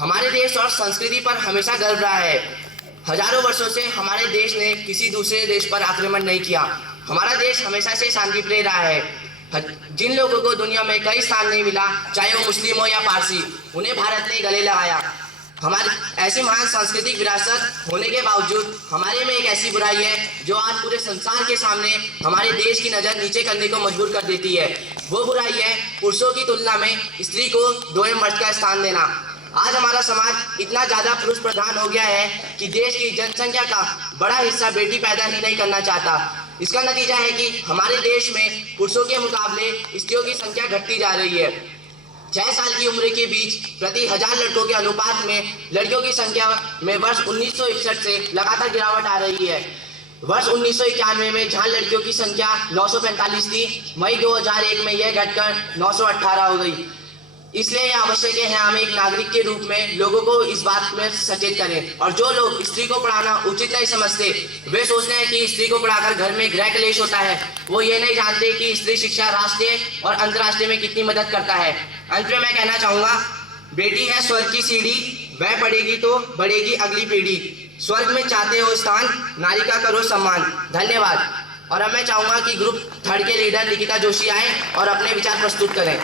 हमारे देश और संस्कृति पर हमेशा गर्व रहा है। हजारों वर्षों से हमारे देश ने किसी दूसरे देश पर आक्रमण नहीं किया। हमारा देश हमेशा से शांति प्रिय रहा है। जिन लोगों को दुनिया में कई स्थान नहीं मिला, चाहे वो मुस्लिम हो या पारसी, उन्हें भारत ने गले लगाया। हमारी ऐसी महान सांस्कृतिक विरासत होने के बावजूद हमारे में एक ऐसी बुराई है जो आज पूरे संसार के सामने हमारे देश की नज़र नीचे करने को मजबूर कर देती है। वो बुराई है पुरुषों की तुलना में स्त्री को दोयम मर्द का स्थान देना। आज हमारा समाज इतना ज़्यादा पुरुष प्रधान हो गया है कि देश की जनसंख्या का बड़ा हिस्सा बेटी पैदा ही नहीं करना चाहता। इसका नतीजा है कि हमारे देश में पुरुषों के मुकाबले स्त्रियों की संख्या घटती जा रही है। 6 साल की उम्र के बीच प्रति 1000 लड़कों के अनुपात में लड़कियों की संख्या में वर्ष 1961 से लगातार गिरावट आ रही है। वर्ष 1991 में जहां लड़कियों की संख्या 945 थी, मई 2001 में यह घटकर 918 हो गई। इसलिए यह आवश्यक है हम एक नागरिक के रूप में लोगों को इस बात में सचेत करें। और जो लोग स्त्री को पढ़ाना उचित नहीं समझते, वे सोचते हैं कि स्त्री को पढ़ाकर घर में गृह क्लेश होता है। वो ये नहीं जानते कि स्त्री शिक्षा राष्ट्रीय और अंतर्राष्ट्रीय में कितनी मदद करता है। अंत में मैं कहना चाहूँगा, बेटी है स्वर्ग की सीढ़ी, वह पढ़ेगी तो बढ़ेगी अगली पीढ़ी। स्वर्ग में चाहते हो स्थान, नारी का करो सम्मान। धन्यवाद। और अब मैं चाहूँगा कि ग्रुप 3 के लीडर निकिता जोशी आए और अपने विचार प्रस्तुत करें।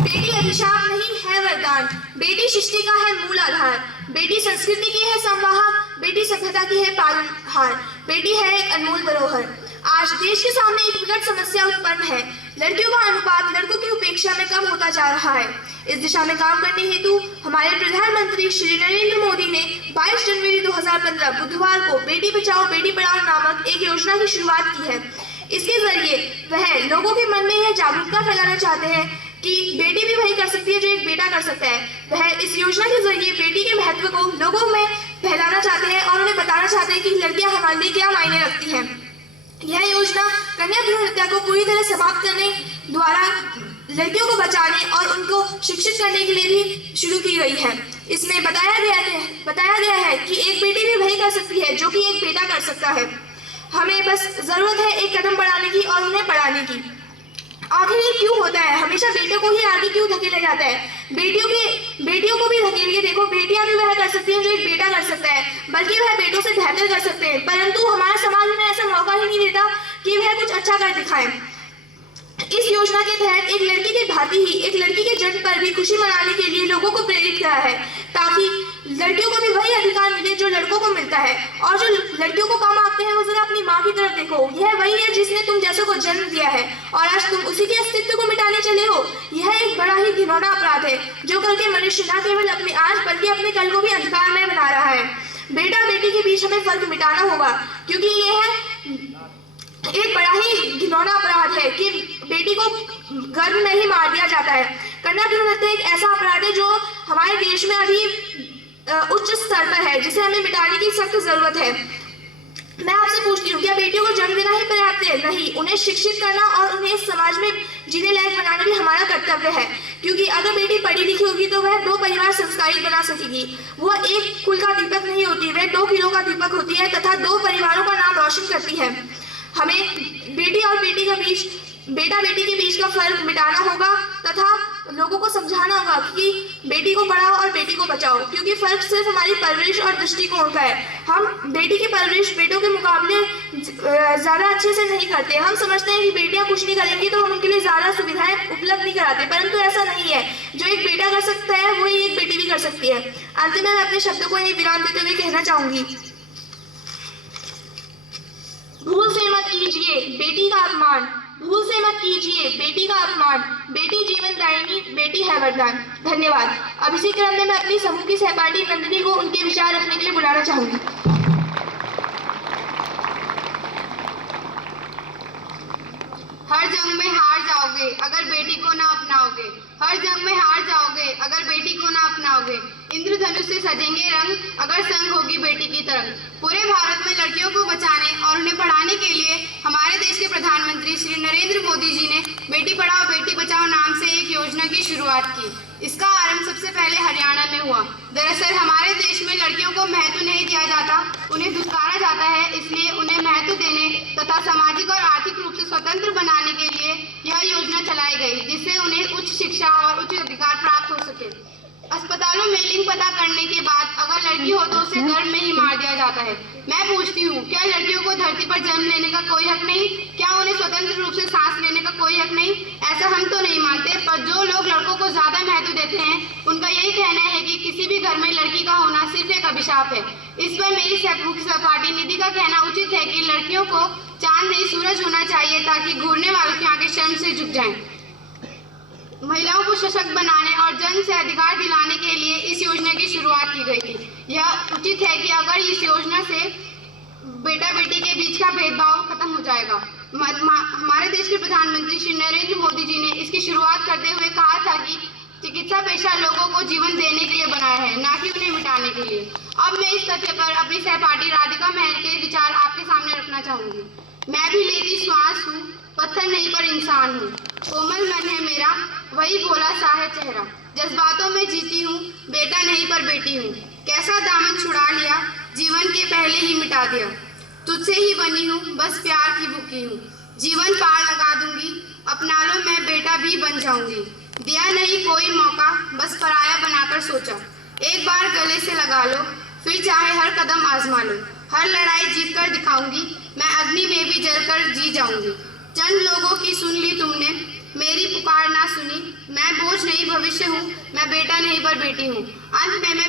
बेटी अभिशाप नहीं है वरदान, बेटी सृष्टि का है मूल आधार, बेटी संस्कृति की है संवाहक, बेटी सभ्यता की है पालनहार, बेटी है एक अनमोल धरोहर। आज देश के सामने एक विकट समस्या उत्पन्न है। लड़कियों का अनुपात लड़कों की उपेक्षा में कम होता जा रहा है। इस दिशा में काम करने हेतु हमारे प्रधानमंत्री श्री नरेंद्र मोदी ने 22 जनवरी 2015 बुधवार को बेटी बचाओ बेटी पढ़ाओ नामक एक योजना की शुरुआत की है। इसके जरिए वह लोगों के मन में यह जागरूकता फैलाना चाहते हैं कि बेटी भी वही कर सकती है जो एक बेटा कर सकता है। वह इस योजना के जरिए बेटी के महत्व को लोगों में फैलाना चाहते हैं और उन्हें बताना चाहते हैं कि लड़कियां हमारे लिए क्या मायने रखती हैं। यह योजना कन्या भ्रूण हत्या को पूरी तरह समाप्त करने द्वारा लड़कियों को बचाने और उनको शिक्षित करने के लिए भी शुरू की गई है। इसमें बताया गया है कि एक बेटी भी वही कर सकती है जो कि एक बेटा कर सकता है। हमें बस जरूरत है एक कदम बढ़ाने की और उन्हें पढ़ाने की। आखिर ये क्यों होता है? हमेशा बेटों को ही आगे क्यों धकेला जाता है? बेटियों को भी धकेल के देखो, बेटियां भी वह कर सकती हैं जो एक बेटा कर सकता है, बल्कि वह बेटों से बेहतर कर सकते हैं। परंतु हमारा समाज में ऐसा मौका ही नहीं देता कि वह कुछ अच्छा कर दिखाएं। इस योजना के तहत एक लड़की की भांति ही एक लड़की के जन्म पर भी खुशी मनाने के लिए लोगों को प्रेरित किया है, ताकि लड़कियों को भी वही अधिकार मिले जो लड़कों को मिलता है। और जो लड़कियों को काम आते हैं वो जरा अपनी माँ की तरफ देखो। यह वही है जिसने तुम जैसों को जन्म दिया है और आज तुम उसी के अस्तित्व को मिटाने चले हो। यह एक बड़ा ही घिनौना अपराध है जो कल के मनुष्य न केवल अपने आज बल्कि अपने कल को भी अंधकारमय बना रहा है। बेटा बेटी के बीच हमें फर्क मिटाना होगा, क्योंकि यह एक बड़ा ही घिनौना अपराध है कि बेटी को गर्भ में ही मार दिया जाता है। कन्या भ्रूण हत्या एक ऐसा अपराध है जो हमारे देश में अभी उच्च स्तर पर है, जिसे हमें मिटाने की सख्त जरूरत है। मैं आपसे पूछती हूँ, क्या बेटियों को जन्म देना ही पर्याप्त है? नहीं, उन्हें शिक्षित करना और उन्हें समाज में जीने लायक बनाना भी हमारा कर्तव्य है। क्योंकि अगर बेटी पढ़ी लिखी होगी तो वह 2 परिवार संस्कारित बना सकेगी। वह एक कुल का दीपक नहीं होती, वह 2 किलो का दीपक होती है तथा 2 परिवारों का नाम रोशन करती है। हमें बेटी और बेटी के बीच, बेटा बेटी के बीच का फर्क मिटाना होगा तथा लोगों को समझाना होगा कि बेटी को पढ़ाओ और बेटी को बचाओ, क्योंकि फर्क सिर्फ हमारी परवरिश और दृष्टिकोण का है। हम बेटी की परवरिश बेटों के मुकाबले ज़्यादा अच्छे से नहीं करते। हम समझते हैं कि बेटियां कुछ नहीं करेंगी तो हम उनके लिए ज़्यादा सुविधाएं उपलब्ध नहीं कराते, परंतु ऐसा नहीं है। जो एक बेटा कर सकता है वही एक बेटी भी कर सकती है। अंत में मैं अपने शब्दों को इन्हें विराम देते हुए कहना चाहूंगी, भूल से मत कीजिए बेटी का अपमान, भूल से मत कीजिए बेटी का अपमान, बेटी जीवन दायिनी, बेटी है वरदान। धन्यवाद। अब इसी क्रम में मैं अपनी समूह की सहपाठी नंदिनी को उनके विचार रखने के लिए बुलाना चाहूंगी। हर जंग में हार जाओगे अगर बेटी को ना अपनाओगे, हर जंग में हार जाओगे अगर बेटी को ना अपनाओगे। इंद्रधनुष से सजेंगे रंग अगर संग होगी बेटी की तरंग। पूरे भारत में लड़कियों को बचाने और उन्हें पढ़ाने के लिए हमारे देश के प्रधानमंत्री श्री नरेंद्र मोदी जी ने बेटी पढ़ाओ बेटी बचाओ नाम से एक योजना योजना की शुरुआत की। इसका आरंभ सबसे पहले हरियाणा में हुआ। दरअसल हमारे देश में लड़कियों को महत्व नहीं दिया जाता, उन्हें दुत्कारा जाता है, इसलिए उन्हें महत्व देने तथा सामाजिक और आर्थिक रूप से स्वतंत्र बनाने के लिए यह योजना चलाई गई, जिससे उन्हें उच्च शिक्षा और उच्च अधिकार प्राप्त हो सके। अस्पतालों में लिंग पता करने के बाद अगर लड़की हो तो उसे गर्भ में ही मार दिया जाता है। मैं पूछती हूँ, क्या लड़कियों को धरती पर जन्म लेने का कोई हक नहीं? क्या उन्हें स्वतंत्र रूप से सांस लेने का कोई हक नहीं? ऐसा हम तो नहीं मानते, पर जो लोग लड़कों को ज्यादा महत्व देते हैं उनका यही कहना है कि किसी भी घर में लड़की का होना सिर्फ एक अभिशाप है। इस पर मेरी मुख्य सहपाठी निधि का कहना उचित है कि लड़कियों को चांद नहीं सूरज होना चाहिए ताकि घूरने वालों की आंखें शर्म से झुक जाएं। महिलाओं को सशक्त बनाने और जन्म से अधिकार दिलाने के लिए इस योजना की शुरुआत की गई थी। यह उचित है कि अगर इस योजना से बेटा बेटी के बीच का भेदभाव खत्म हो जाएगा। हमारे देश के प्रधानमंत्री श्री नरेंद्र मोदी जी ने इसकी शुरुआत करते हुए कहा था कि चिकित्सा पेशा लोगों को जीवन देने के लिए बनाया है, ना कि उन्हें मिटाने के लिए। अब मैं इस तथ्य पर अपनी सहपाठी राधिका महर के विचार आपके सामने रखना चाहूंगी। मैं भी लेती श्वास हूँ, पत्थर नहीं पर इंसान हूँ। कोमल मन है मेरा, वही भोला सा है चेहरा। जज्बातों में जीती हूँ, बेटा नहीं पर बेटी हूँ। कैसा दामन छुड़ा लिया, जीवन के पहले ही मिटा दिया। तुझसे ही बनी हूँ, बस प्यार की भूखी हूँ। जीवन पार लगा दूंगी, अपना लो मैं बेटा भी बन जाऊंगी। दिया नहीं कोई मौका, बस पराया बनाकर सोचा। एक बार गले से लगा लो, फिर चाहे हर कदम आजमा लो। हर लड़ाई जीत कर दिखाऊंगी, मैं अग्नि में भी जलकर जी जाऊंगी। चंद लोगों की सुन ली तुमने, मेरी पुकार ना सुनी। मैं बोझ नहीं भविष्य हूँ, मैं बेटा नहीं पर बेटी हूँ। अंत में मैं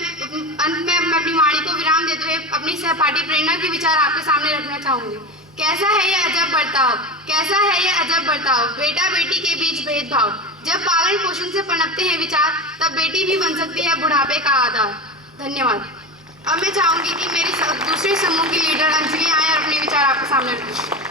अपनी वाणी को विराम देते हुए अपनी सहपाठी प्रेरणा के विचार आपके सामने रखना चाहूंगी। कैसा है ये अजब बर्ताव, कैसा है ये अजब बर्ताव, बेटा बेटी के बीच भेदभाव। जब पालन पोषण से पनपते हैं विचार, तब बेटी भी बन सकती है बुढ़ापे का आधार। धन्यवाद। अब मैं चाहूंगी कि मेरी दूसरे समूह की लीडर अंजलि आए और अपने विचार आपके सामने रखें।